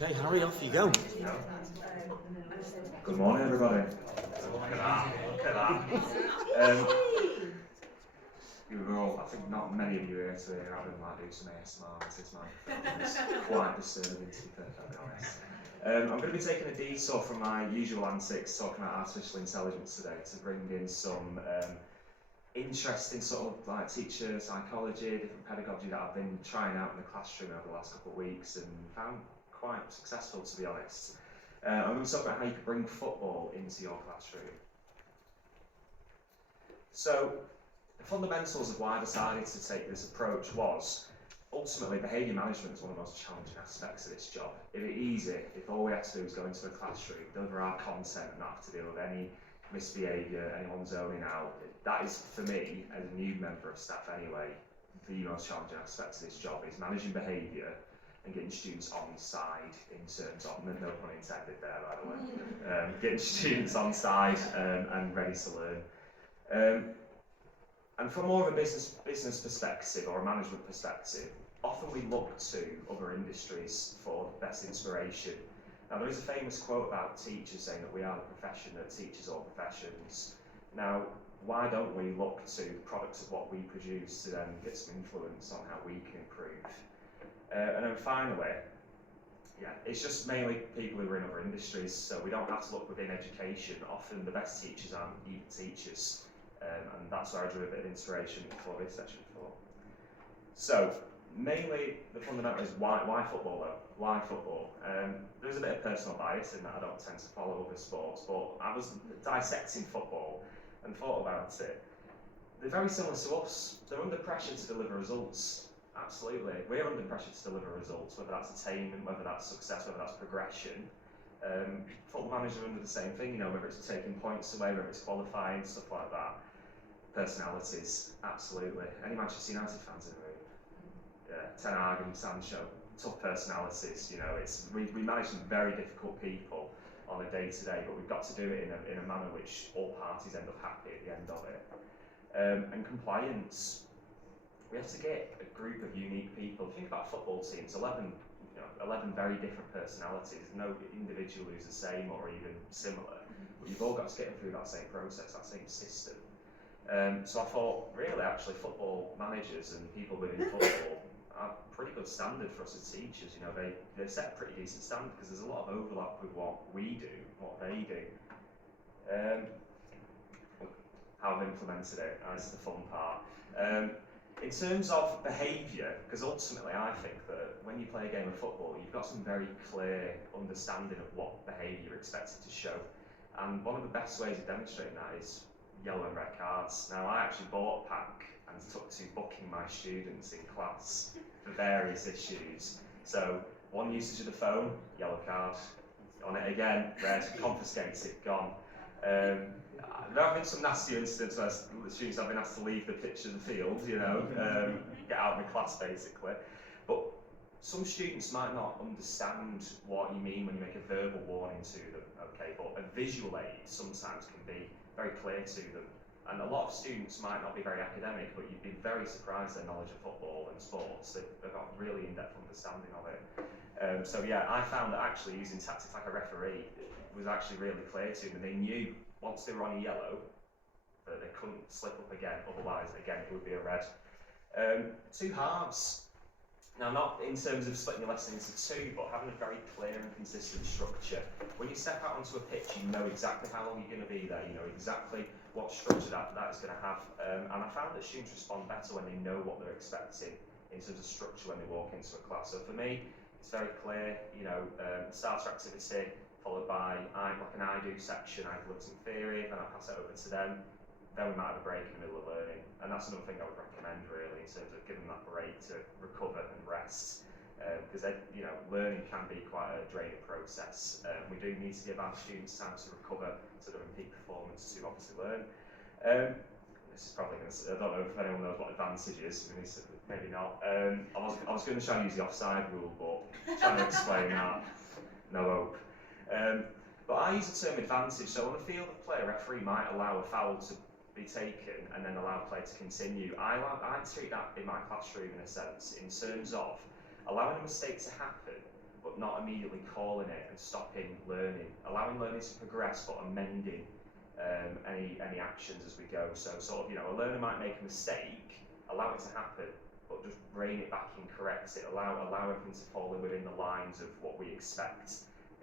Okay, Harry, off you go. Good morning, everybody. Look at that. You were all, I think not many of you here to hear Adam might do some ASMR with his microphone. It's quite disturbing, to be perfectly honest. I'm going to be taking a detour from my usual antics, talking about artificial intelligence today, to bring in some interesting sort of like teacher psychology, different pedagogy that I've been trying out in the classroom over the last couple of weeks and found quite successful, to be honest. I'm going to talk about how you can bring football into your classroom. So, the fundamentals of why I decided to take this approach was, ultimately, behaviour management is one of the most challenging aspects of this job. If it's easy, if all we have to do is go into a classroom, deliver our content and not have to deal with any misbehaviour, anyone zoning out, that is, for me, as a new member of staff anyway, the most challenging aspect of this job is managing behaviour and getting students on side in terms of, no pun intended there by the way, getting students on side and ready to learn. And from more of a business perspective or a management perspective, often we look to other industries for the best inspiration. Now there is a famous quote about teachers saying that we are the profession that teaches all professions. Now, why don't we look to the products of what we produce to then get some influence on how we can improve? And then finally, yeah, it's just mainly people who are in other industries, so we don't have to look within education. Often the best teachers aren't even teachers, and that's where I drew a bit of inspiration for this session for. So, mainly the fundamental is why football though? Why football? There's a bit of personal bias in that I don't tend to follow other sports, but I was dissecting football and thought about it. They're very similar to us. They're under pressure to deliver results. Absolutely. We're under pressure to deliver results, whether that's attainment, whether that's success, whether that's progression. Football managers are under the same thing, you know, whether it's taking points away, whether it's qualifying, stuff like that. Personalities, absolutely. Any Manchester United fans in the room? Yeah, Ten Hag and Sancho, tough personalities, you know, we manage some very difficult people on a day-to-day, but we've got to do it in a manner which all parties end up happy at the end of it. And compliance. We have to get a group of unique people. Think about football teams, 11 very different personalities, no individual who's the same or even similar, but you've all got to get them through that same process, that same system. So I thought, really, actually, football managers and people within football are pretty good standard for us as teachers. You know, they set a pretty decent standard because there's a lot of overlap with what we do, what they do. How I've implemented it, that's the fun part. In terms of behaviour, because ultimately I think that when you play a game of football, you've got some very clear understanding of what behaviour you're expected to show. And one of the best ways of demonstrating that is yellow and red cards. Now, I actually bought a pack and took to booking my students in class for various issues. So, one usage of the phone, yellow card. On it again, red, confiscated, gone. There have been some nasty incidents where the students have been asked to leave the pitch of the field, you know, get out of the class basically. But some students might not understand what you mean when you make a verbal warning to them, okay, but a visual aid sometimes can be very clear to them. And a lot of students might not be very academic, but you'd be very surprised at their knowledge of football and sports. They've got really in-depth understanding of it. So yeah, I found that actually using tactics like a referee was actually really clear to them. They knew once they were on a yellow that they couldn't slip up again, otherwise again it would be a red. Two halves. Now, not in terms of splitting your lesson into two, but having a very clear and consistent structure. When you step out onto a pitch, you know exactly how long you're going to be there, you know exactly what structure that is going to have. And I found that students respond better when they know what they're expecting in terms of structure when they walk into a class. So for me, it's very clear, you know, starter activity, followed by like an I do section, I deliver some theory, then I pass it over to them. Then we might have a break in the middle of learning, and that's another thing I would recommend really in terms of giving them that break to recover and rest, because you know, learning can be quite a draining process. We do need to give our students time to recover so they're in peak performance to obviously learn. This is probably going to, I don't know if anyone knows what advantage is, maybe not. I was going to try and use the offside rule, but trying to explain that, no hope. But I use the term advantage, so on the field of play, a referee might allow a foul to be taken and then allow play to continue. I treat that in my classroom in a sense, in terms of allowing a mistake to happen, but not immediately calling it and stopping learning, allowing learning to progress, but amending any actions as we go. So sort of, a learner might make a mistake, allow it to happen, but just rein it back and correct it, allow everything to fall within the lines of what we expect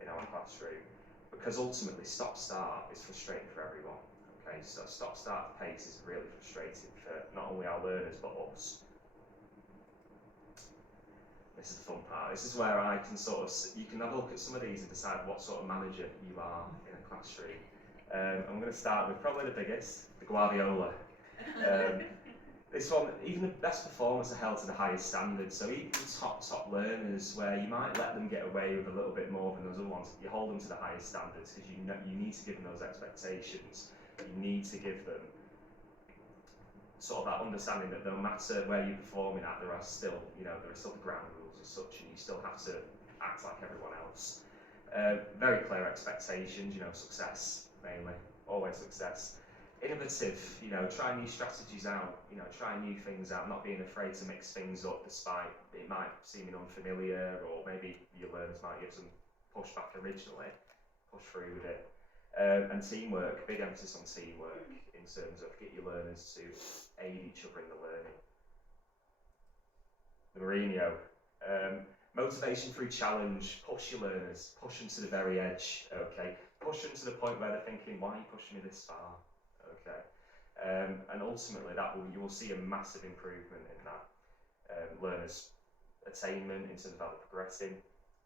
in our classroom. Because ultimately, stop-start is frustrating for everyone. Okay, so stop-start pace is really frustrating for not only our learners, but us. This is the fun part. This is where I can you can have a look at some of these and decide what sort of manager you are in a classroom. I'm going to start with probably the biggest, the Guardiola. This one, even the best performers are held to the highest standards. So even top learners, where you might let them get away with a little bit more than those other ones, you hold them to the highest standards because you need to give them those expectations. You need to give them sort of that understanding that no matter where you're performing at, there are still the ground rules as such, and you still have to act like everyone else. Very clear expectations, success mainly, always success. Innovative, try new strategies out, try new things out, not being afraid to mix things up despite it might seem unfamiliar, or maybe your learners might give some pushback originally, push through with it. And teamwork, big emphasis on teamwork in terms of get your learners to aid each other in the learning. The Mourinho, motivation through challenge, push your learners, push them to the very edge, okay? Push them to the point where they're thinking, why are you pushing me this far? Okay, and ultimately you will see a massive improvement in that. Learners' attainment in terms of how they're progressing,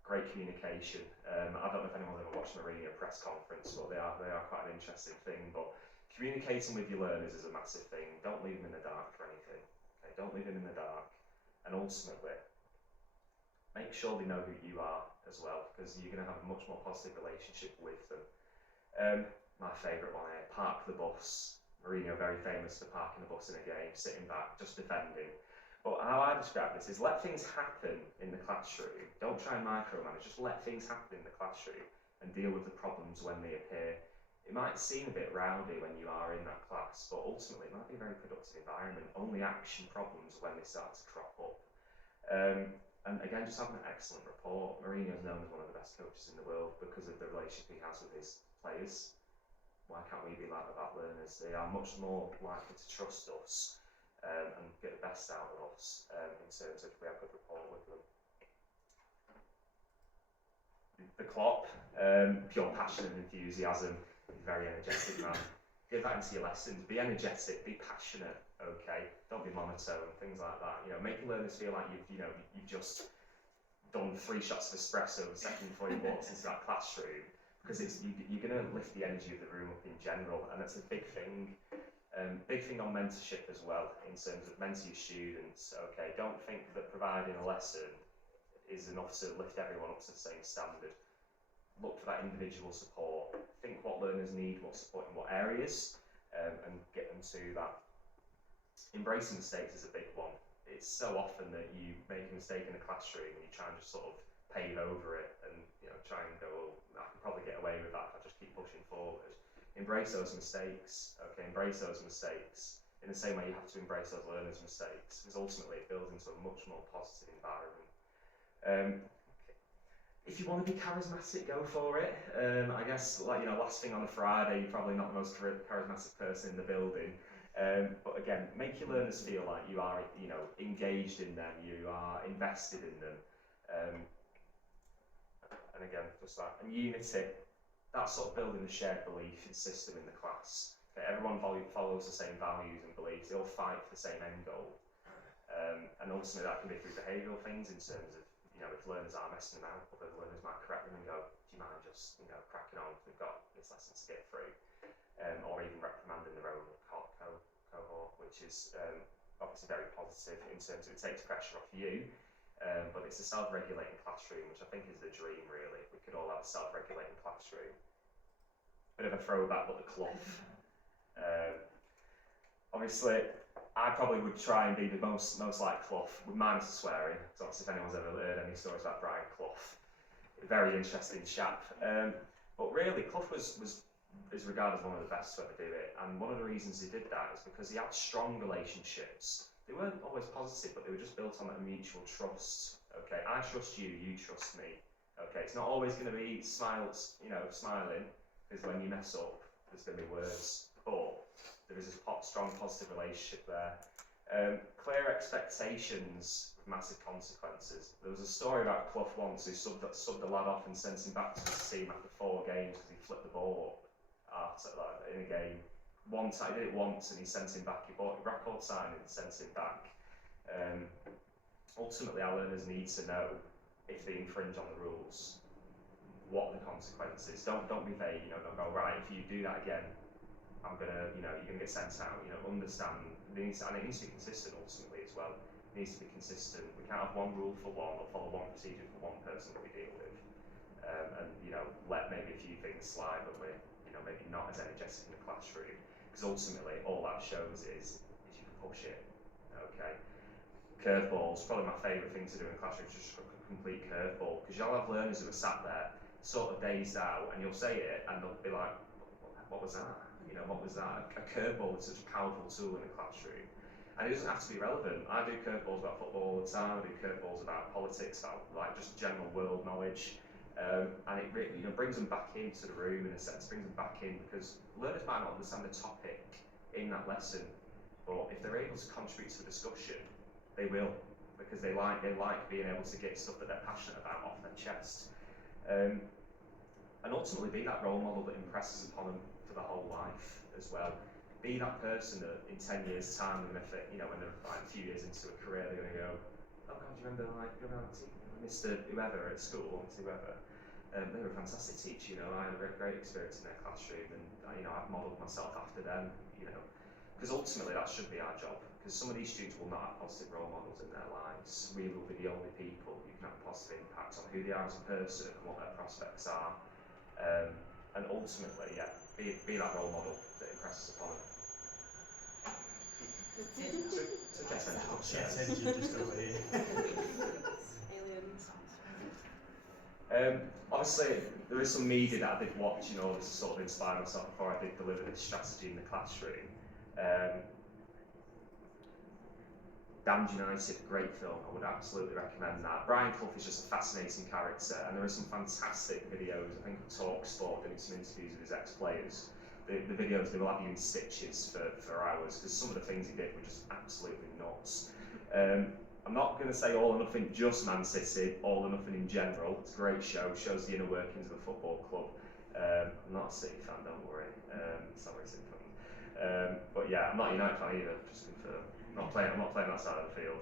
great communication. I don't know if anyone's ever watched Mourinho press conference, but they are quite an interesting thing. But communicating with your learners is a massive thing. Don't leave them in the dark for anything. Okay, don't leave them in the dark, and ultimately make sure they know who you are as well, because you're going to have a much more positive relationship with them. My favourite one here, park the bus. Mourinho, very famous for parking the bus in a game, sitting back, just defending. But how I describe this is let things happen in the classroom. Don't try and micromanage, just let things happen in the classroom and deal with the problems when they appear. It might seem a bit rowdy when you are in that class, but ultimately it might be a very productive environment. Only action problems when they start to crop up. And again, just having an excellent rapport. Mourinho is known as one of the best coaches in the world because of the relationship he has with his players. Why can't we be like about learners? They are much more likely to trust us and get the best out of us in terms of if we have good rapport with them. The Klopp, pure passion and enthusiasm. He's very energetic man. Give that into your lessons. Be energetic. Be passionate. Okay. Don't be monotone. Things like that. Make your learners feel like you've just done 3 shots of espresso the second before you walked into that classroom. Because you're going to lift the energy of the room up in general, and that's a big thing. Big thing on mentorship as well, in terms of mentor your students. Okay, don't think that providing a lesson is enough to lift everyone up to the same standard. Look for that individual support. Think what learners need, what support in what areas, and get them to that. Embracing mistakes is a big one. It's so often that you make a mistake in the classroom and you try and just sort of pave over it and try and go, well, I can probably get away with that if I just keep pushing forward. Embrace those mistakes, okay? Embrace those mistakes in the same way you have to embrace those learners' mistakes, because ultimately it builds into a much more positive environment. If you want to be charismatic, go for it. I guess, last thing on a Friday, you're probably not the most charismatic person in the building. But again, make your learners feel like you are, engaged in them, you are invested in them. And again, just that. And unity, that's sort of building a shared belief and system in the class. Okay, everyone follows the same values and beliefs, they all fight for the same end goal. And ultimately that can be through behavioural things in terms of, if learners are messing them out, other learners might correct them and go, do you mind just, cracking on, we've got this lesson to get through. Or even reprimanding their own cohort, which is obviously very positive in terms of it takes pressure off you. But it's a self-regulating classroom, which I think is the dream, really. We could all have a self-regulating classroom. Bit of a throwback, but the Clough. Obviously, I probably would try and be the most like Clough, with minus the swearing. So if anyone's ever heard any stories about Brian Clough, very interesting chap. But really, Clough is regarded as one of the best to ever do it, and one of the reasons he did that is because he had strong relationships. They weren't always positive, but they were just built on a mutual trust. Okay, I trust you, you trust me. Okay, it's not always going to be smiling, because when you mess up, there's going to be words. But there is a strong positive relationship there. Clear expectations with massive consequences. There was a story about Clough once who subbed the lad off and sent him back to his team after 4 games because he flipped the ball up in a game. One time, he did it once and he sent him back. He bought a record signing and sent him back. Ultimately, our learners need to know if they infringe on the rules, what the consequences. Don't be vague. Don't go right. If you do that again, I'm gonna, you're gonna get sent out. Understand. And it needs to be consistent ultimately as well. It needs to be consistent. We can't have one rule for one or follow one procedure for one person that we deal with, and let maybe a few things slide, but we're maybe not as energetic in the classroom. Because ultimately, all that shows is you can push it. Okay. Curveballs, probably my favourite thing to do in the classroom is just a complete curveball. Because you'll have learners who are sat there, sort of dazed out, and you'll say it, and they'll be like, "What was that? What was that?" A curveball is such a powerful tool in the classroom, and it doesn't have to be relevant. I do curveballs about football all the time. I do curveballs about politics, about just general world knowledge. And it really, brings them back into the room in a sense, brings them back in, because learners might not understand the topic in that lesson, but if they're able to contribute to the discussion, they will, because they like being able to get stuff that they're passionate about off their chest, and ultimately be that role model that impresses upon them for the whole life as well. Be that person that in 10 years' time, when they're a few years into a career, they're going to go, "Oh God, do you remember Mr. Whoever at school, Mr. Whoever? They were a fantastic teacher. I had a great experience in their classroom, and I've modelled myself after them. Because ultimately that should be our job. Because some of these students will not have positive role models in their lives. We will be the only people who can have a positive impact on who they are as a person and what their prospects are. And ultimately, be that role model that impresses upon them. So just energy just over here. Obviously, there is some media that I did watch, to sort of inspire myself before I did deliver this strategy in the classroom. Damned United, great film. I would absolutely recommend that. Brian Clough is just a fascinating character, and there are some fantastic videos. I think TalkSport doing some interviews with his ex-players. The videos, they will have you in stitches for hours, because some of the things he did were just absolutely nuts. I'm not going to say all or nothing just Man City, all or nothing in general. It's a great show, shows the inner workings of a football club. I'm not a City fan, don't worry. Sorry, City fans. But yeah, I'm not a United fan either, just confirm. I'm not playing that side of the field.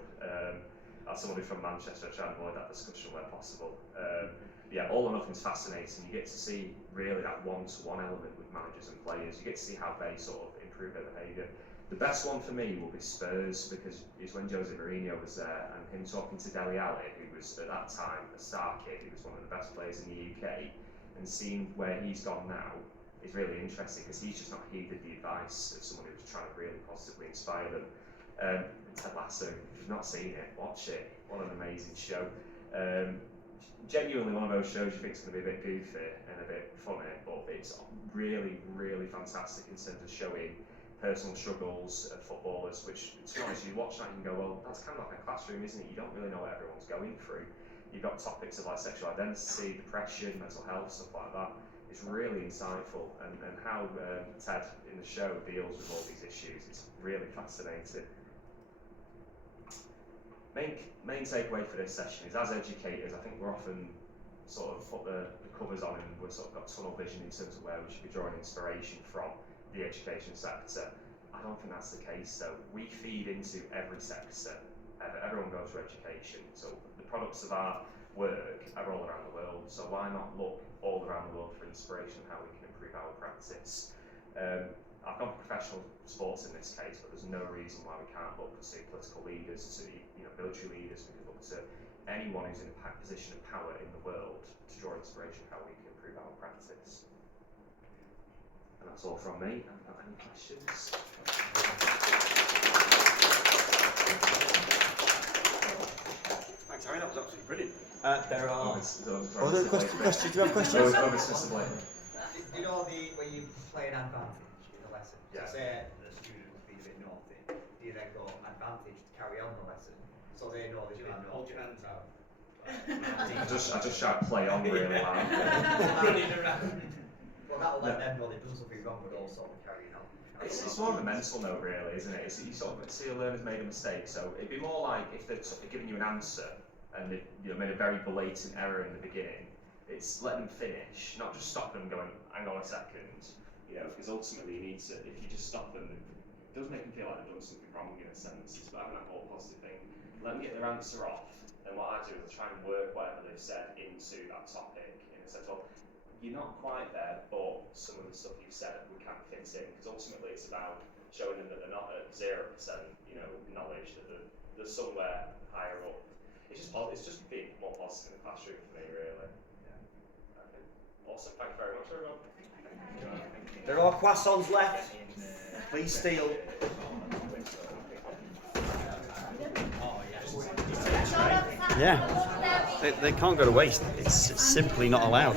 As someone who's from Manchester, I try and avoid that discussion where possible. All or nothing's fascinating. You get to see really that one-to-one element with managers and players. You get to see how they sort of improve their behaviour. The best one for me will be Spurs, because it's when Jose Mourinho was there, and him talking to Dele Alli, who was at that time a star kid, who was one of the best players in the UK, and seeing where he's gone now is really interesting, because he's just not heeded the advice of someone who was trying to really positively inspire them. Ted Lasso, if you've not seen it, watch it. What an amazing show. Genuinely one of those shows you think is going to be a bit goofy and a bit funny, but it's really, really fantastic in terms of showing personal struggles of footballers, which, to be honest, you watch that and you go, well, that's kind of like a classroom, isn't it? You don't really know what everyone's going through. You've got topics of like sexual identity, depression, mental health, stuff like that. It's really insightful, and how Ted in the show deals with all these issues, it's really fascinating. Main takeaway for this session is, as educators, I think we're often sort of put the covers on and we've sort of got tunnel vision in terms of where we should be drawing inspiration from the education sector. I don't think that's the case though. We feed into every sector. Everyone goes for education, so the products of our work are all around the world, so why not look all around the world for inspiration of how we can improve our practice. I've gone for professional sports in this case, but there's no reason why we can't look to political leaders, to military leaders. We can look to anyone who's in a position of power in the world to draw inspiration of how we can improve our practice. And that's all from me. Have you got any questions? Thanks, Harry. That was absolutely brilliant. There are Questions. other questions. Do you have questions? You know where you play an advantage in the lesson? Yeah. So say the student's been a bit naughty, you then go advantage to carry on the lesson. So they know they've been naughty. Hold your hands out. I just shout play on really loud. Running around. Well, that'll let them know they've done something wrong, but also they're carrying on. It's more of a mental note, really, isn't it? You sort of see a learner's made a mistake, so it'd be more like if they're giving you an answer and they've made a very blatant error in the beginning. It's letting them finish, not just stop them going, hang on a second, because ultimately you need to, if you just stop them, it does make them feel like they've done something wrong in a sense. It's about that whole positive thing. Let them get their answer off, and what I do is I try and work whatever they've said into that topic in a sense of, you're not quite there, but some of the stuff you've said we can fit in, because ultimately it's about showing them that they're not at 0%, knowledge, that they're somewhere higher up. It's just being more positive in the classroom for me, really. Yeah. Okay. Awesome. Thank you very much, everyone. There are croissants left. Please steal. Yeah, they can't go to waste. It's simply not allowed.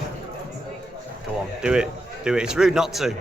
Go on, do it. It's rude not to.